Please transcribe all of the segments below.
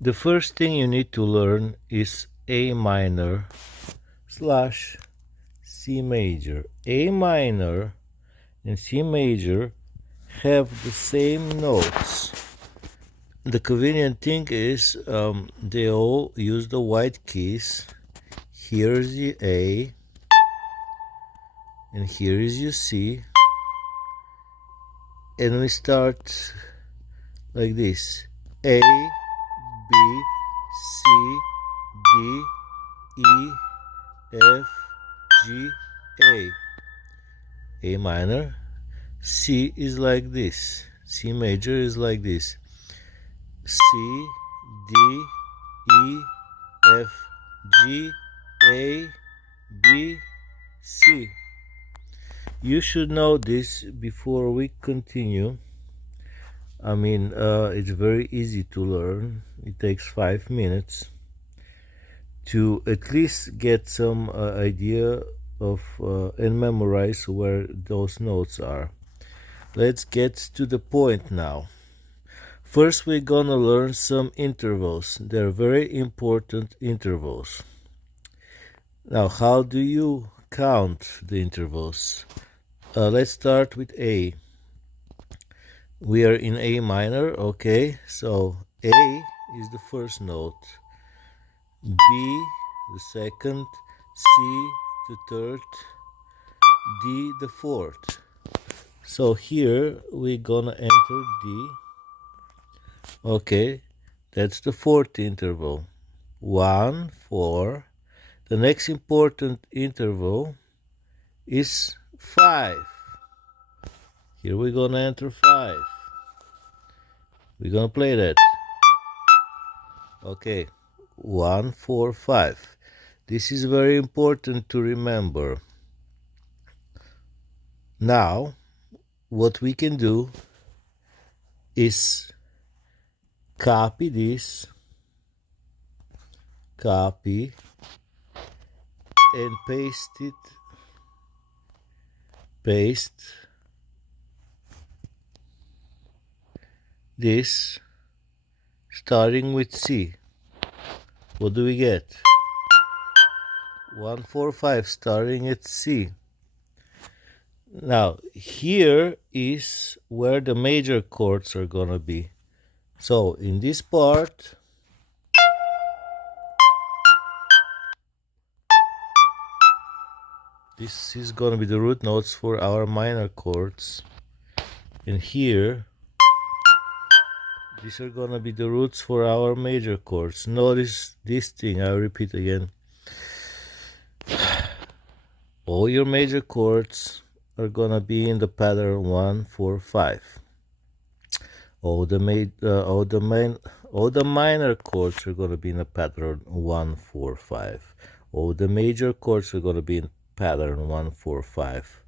The first thing you need to learn is A minor slash C major. A minor and C major have the same notes. The convenient thing is they all use the white keys. Here is the A and here is your C, and we start like this: A, B, C, D, E, F, G, A. A minor. C is like this. C major is like this: C, D, E, F, G, A, B, C. You should know this before we continue. It's very easy to learn. It takes 5 minutes to at least get some idea of and memorize where those notes are. Let's get to the point now. First, we're gonna learn some intervals. They're very important intervals. Now, how do you count the intervals? Let's start with A. We are in A minor, okay? So A is the first note, B the second, C the third, D the fourth. So here we're gonna enter D. Okay, that's the fourth interval. 1, 4. The next important interval is 5. Here we're gonna enter 5. We're gonna play that. Okay, 1, 4, 5. This is very important to remember. Now, what we can do is copy this, copy, and paste it, paste this, starting with C. What do we get? 1, 4, 5, starting at C. Now, here is where the major chords are gonna be. So, in this part, this is gonna be the root notes for our minor chords. And here, these are gonna be the roots for our major chords. Notice this thing, I'll repeat again. All your major chords are gonna be in the pattern 1, 4, 5. All the minor chords are gonna be in the pattern 1, 4, 5. All the major chords are gonna be in pattern 1, 4, 5.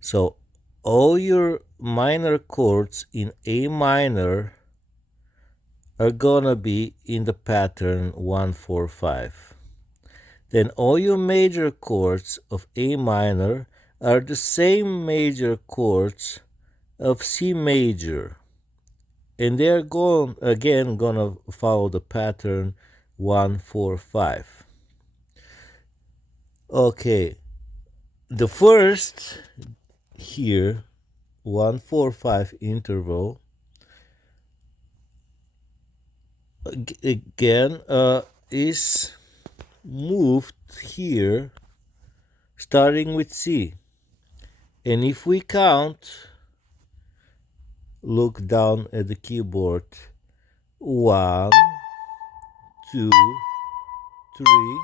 So all your minor chords in A minor are gonna be in the pattern 1, 4, 5. Then all your major chords of A minor are the same major chords of C major, and they're gonna follow the pattern 1, 4, 5. Okay, the first here 1, 4, 5 interval again is moved here starting with C, and if we count, look down at the keyboard, 1, 2, 3,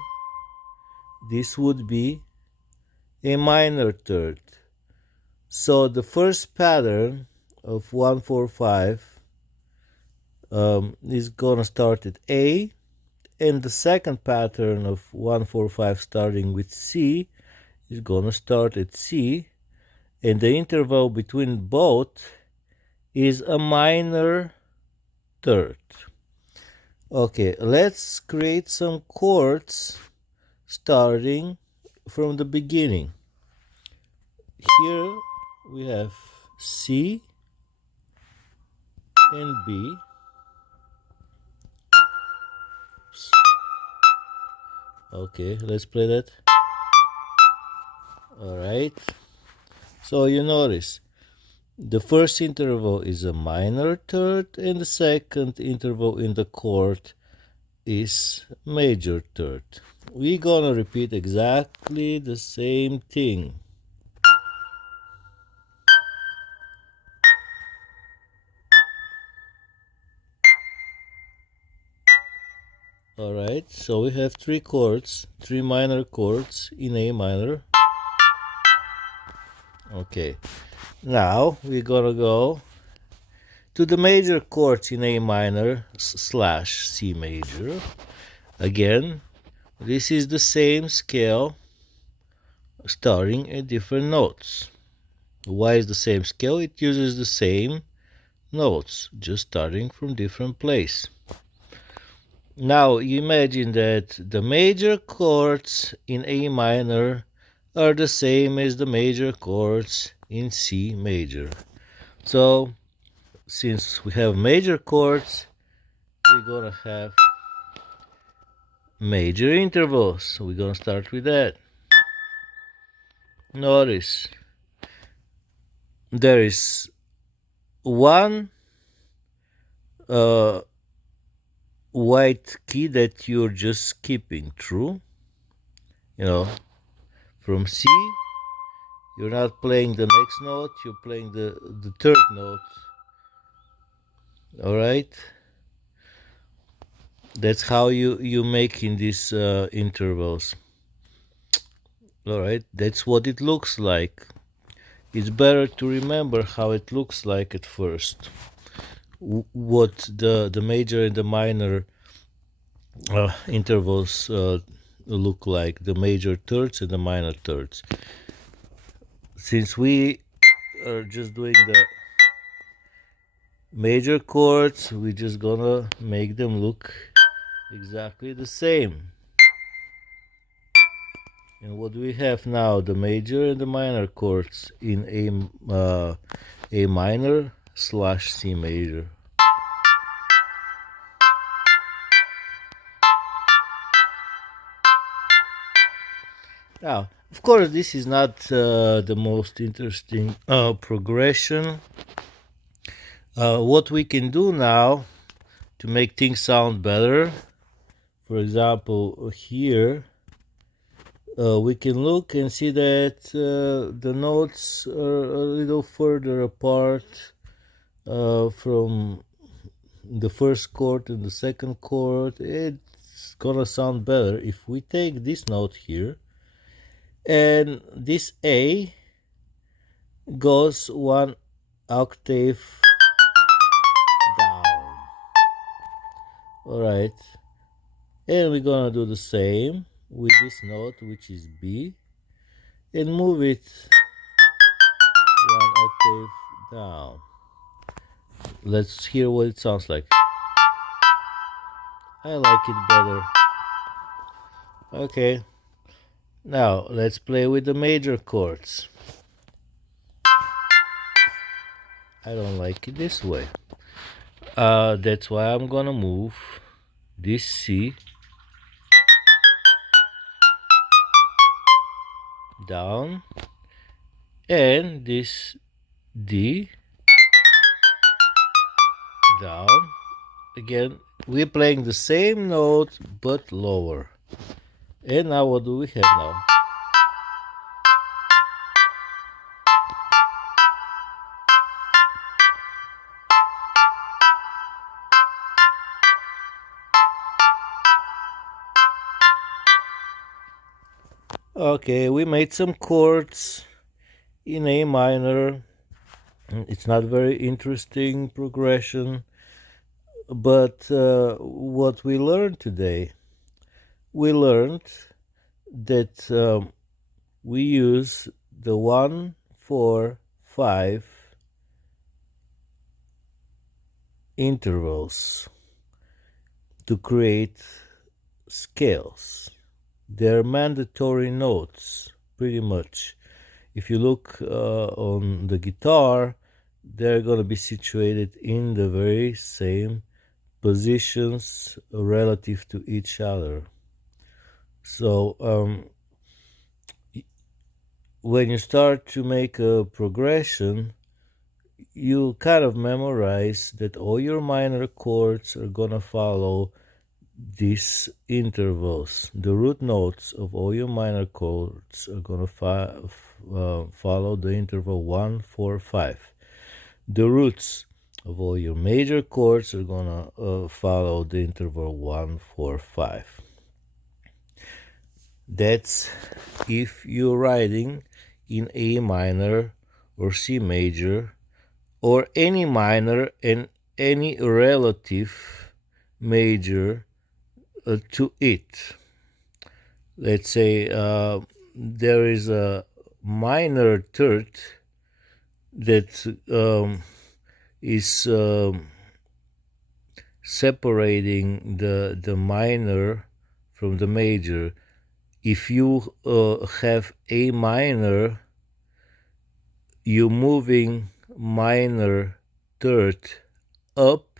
this would be a minor third. So the first pattern of 1, 4, 5 is gonna start at A, and the second pattern of 1, 4, 5 starting with C is gonna start at C, and the interval between both is a minor third. Okay, let's create some chords starting from the beginning. Here we have C and B. Okay, let's play that. All right. So you notice the first interval is a minor third, and the second interval in the chord is major third. We're gonna repeat exactly the same thing. All right, so we have three chords, three minor chords in A minor. Okay, now we're gonna go to the major chords in A minor slash C major. Again, this is the same scale starting at different notes. Why is the same scale? It uses the same notes, just starting from different place. Now imagine that the major chords in A minor are the same as the major chords in C major. So since we have major chords, we're gonna have major intervals. So we're gonna start with that. Notice there is one white key that you're just skipping through. You know, from C, you're not playing the next note, you're playing the third note. All right, that's how you make in these intervals. All right, that's what it looks like. It's better to remember how it looks like at first. What the major and the minor intervals look like, the major thirds and the minor thirds. Since we are just doing the major chords, we're just gonna make them look exactly the same. And what do we have now? The major and the minor chords in A minor slash C major. Now, of course, this is not the most interesting progression. What we can do now to make things sound better, for example, here, we can look and see that the notes are a little further apart from the first chord and the second chord. It's gonna sound better if we take this note here, and this A goes one octave down. All right, and we're gonna do the same with this note, which is B, and move it one octave down. Let's hear what it sounds like. I like it better. Okay, now let's play with the major chords. I don't like it this way. That's why I'm gonna move this C down and this D down. Again, we're playing the same note but lower. And now what do we have now? Okay, we made some chords in A minor. It's not very interesting progression, but what we learned today, we learned that we use the 1, 4, 5 intervals to create scales. They're mandatory notes, pretty much. If you look on the guitar, they're going to be situated in the very same positions relative to each other. So when you start to make a progression, you kind of memorize that all your minor chords are gonna follow these intervals. The root notes of all your minor chords are gonna follow the interval 1, 4, 5. The roots of all your major chords are gonna follow the interval 1, 4, 5. That's if you're writing in A minor or C major or any minor and any relative major to it. Let's say there is a minor third that is separating the minor from the major. If you have A minor, you're moving minor third up,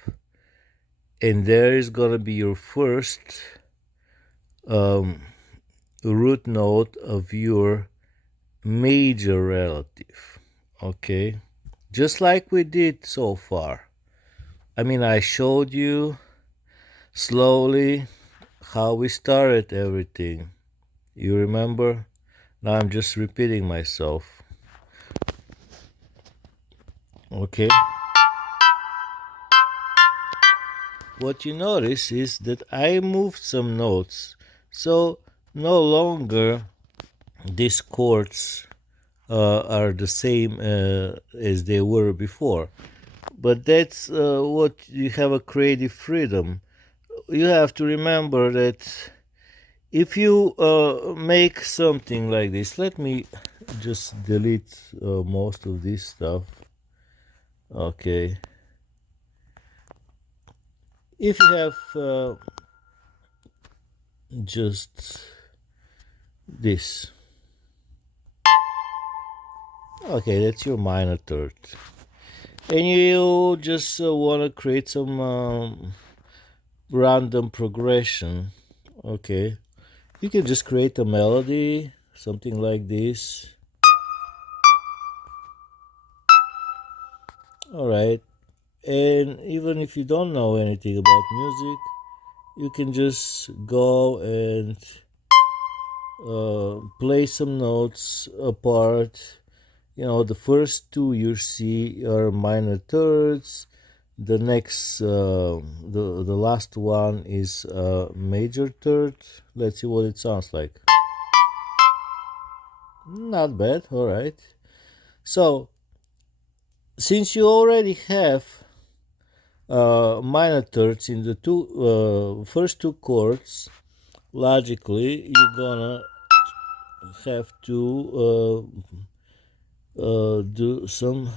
and there is gonna be your first root note of your major relative. Okay, just like we did so far. I mean, I showed you slowly how we started everything. You remember? Now I'm just repeating myself. Okay. What you notice is that I moved some notes, so no longer these chords are the same as they were before. But that's what you have a creative freedom. You have to remember that if you make something like this, let me just delete most of this stuff. Okay. If you have just this. Okay, that's your minor third. And you just want to create some random progression. Okay. You can just create a melody, something like this. Alright. And even if you don't know anything about music, you can just go and play some notes apart. You know, the first two you see are minor thirds. The next, the last one is major third. Let's see what it sounds like. Not bad. All right. So, since you already have minor thirds in the first two chords, logically you're gonna have to do some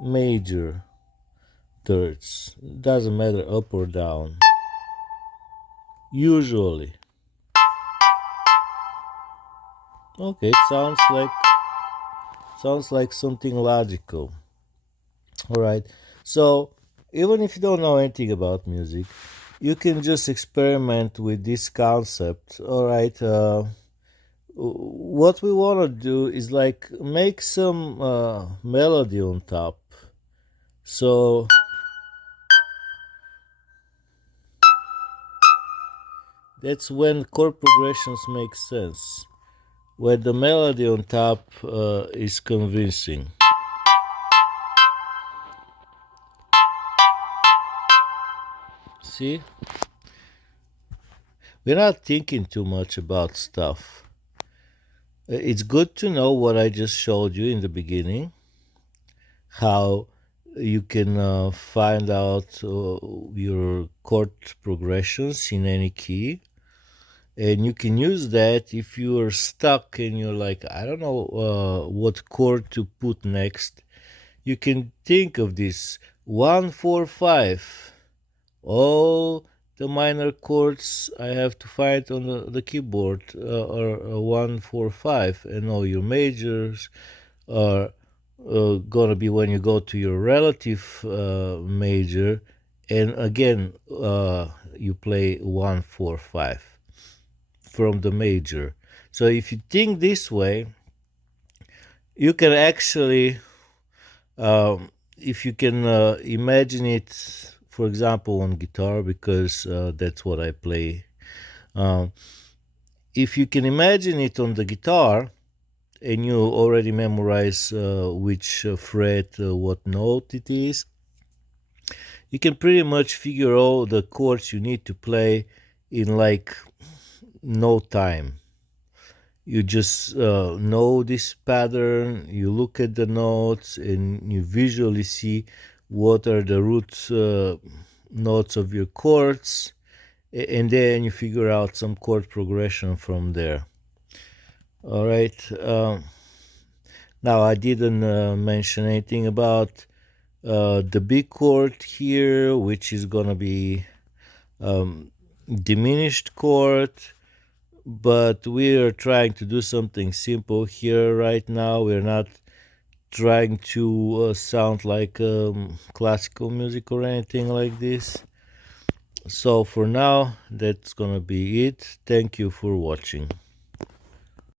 major thirds. Doesn't matter up or down. Usually. Okay, it sounds like something logical. All right. So even if you don't know anything about music, you can just experiment with this concept. All right. What we want to do is like make some melody on top. So that's when chord progressions make sense, where the melody on top is convincing. See? We're not thinking too much about stuff. It's good to know what I just showed you in the beginning, how you can find out your chord progressions in any key. And you can use that if you are stuck and you're like, I don't know what chord to put next. You can think of this 1, 4, 5. All the minor chords I have to find on the keyboard are 1, 4, 5. And all your majors are gonna be when you go to your relative major. And again, you play 1 4 5 from the major. So if you think this way, you can actually, if you can imagine it, for example, on guitar, because that's what I play. Um, if you can imagine it on the guitar, and you already memorize which fret, what note it is, you can pretty much figure all the chords you need to play in like no time. You just know this pattern, you look at the notes, and you visually see what are the root notes of your chords, and then you figure out some chord progression from there. All right. Now, I didn't mention anything about the big chord here, which is gonna be diminished chord, but we are trying to do something simple here right now. We're not trying to sound like classical music or anything like this. So for now, that's gonna be it. Thank you for watching.